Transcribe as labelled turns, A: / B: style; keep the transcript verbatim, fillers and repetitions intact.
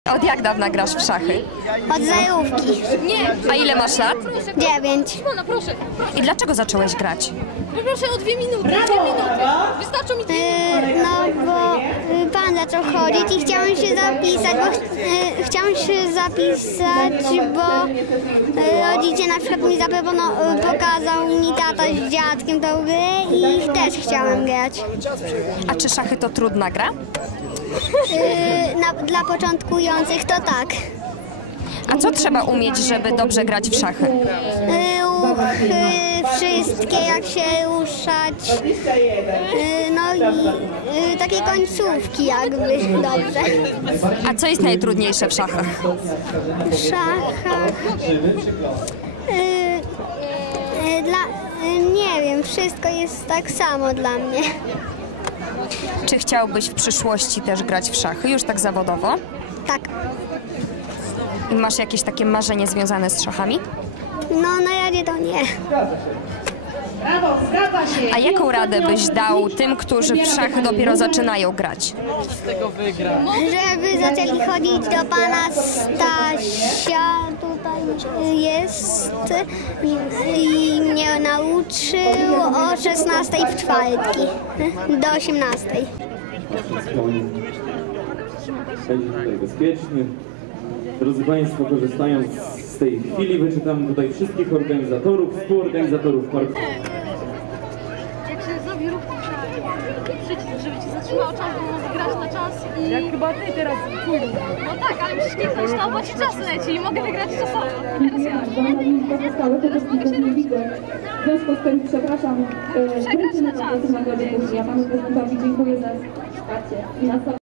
A: A od jak dawna grasz w szachy?
B: Od zajówki.
A: A ile masz lat?
B: Dziewięć.
C: No proszę,
A: I dlaczego zacząłeś grać?
C: poproszę o dwie minuty, dwie minuty. Wystarczą mi dwie minuty.
B: Yy, no bo y, pan zaczął chodzić i chciałem się zapisać, bo ch y, chciałem się zapisać, bo y, rodzice na przykład mi zaproponował, y, pokazał mi tata z dziadkiem tą grę i też chciałem grać.
A: A czy szachy to trudna gra?
B: Yy, na, dla początkujących to tak.
A: A co trzeba umieć, żeby dobrze grać w szachy?
B: Ruchy, wszystkie jak się ruszać, yy, no i yy, takie końcówki jakby dobrze.
A: A co jest najtrudniejsze w szachach?
B: W szachach, yy, yy, dla, yy, nie wiem, wszystko jest tak samo dla mnie.
A: Czy chciałbyś w przyszłości też grać w szachy, już tak zawodowo?
B: Tak,
A: I masz jakieś takie marzenie związane z szachami?
B: no na razie to nie.
D: Brawo, zgadza się.
A: A jaką radę byś dał tym, którzy w szachy dopiero zaczynają grać?
B: Żeby zaczęli chodzić do pana Stasia, tutaj jest i mnie nauczył o szesnastej w czwartki do osiemnastej.
E: Będzie tutaj bezpieczny. Drodzy Państwo, korzystając z tej chwili, wyczytam tutaj wszystkich organizatorów, współorganizatorów parku.
C: Jak się zrobi ruch przycisk, żeby ci zatrzymał czas, bo mogę grać na czas i... Jak chyba ty teraz pójdę. No tak, ale musisz kliknąć to, bo ci czas leci i mogę wygrać czasowo. I teraz ja.
D: Pozostałych uczestników nie widzę. W związku z tym, przepraszam, wrócimy do nagrody później. Ja Panu Prezydentowi dziękuję za wsparcie.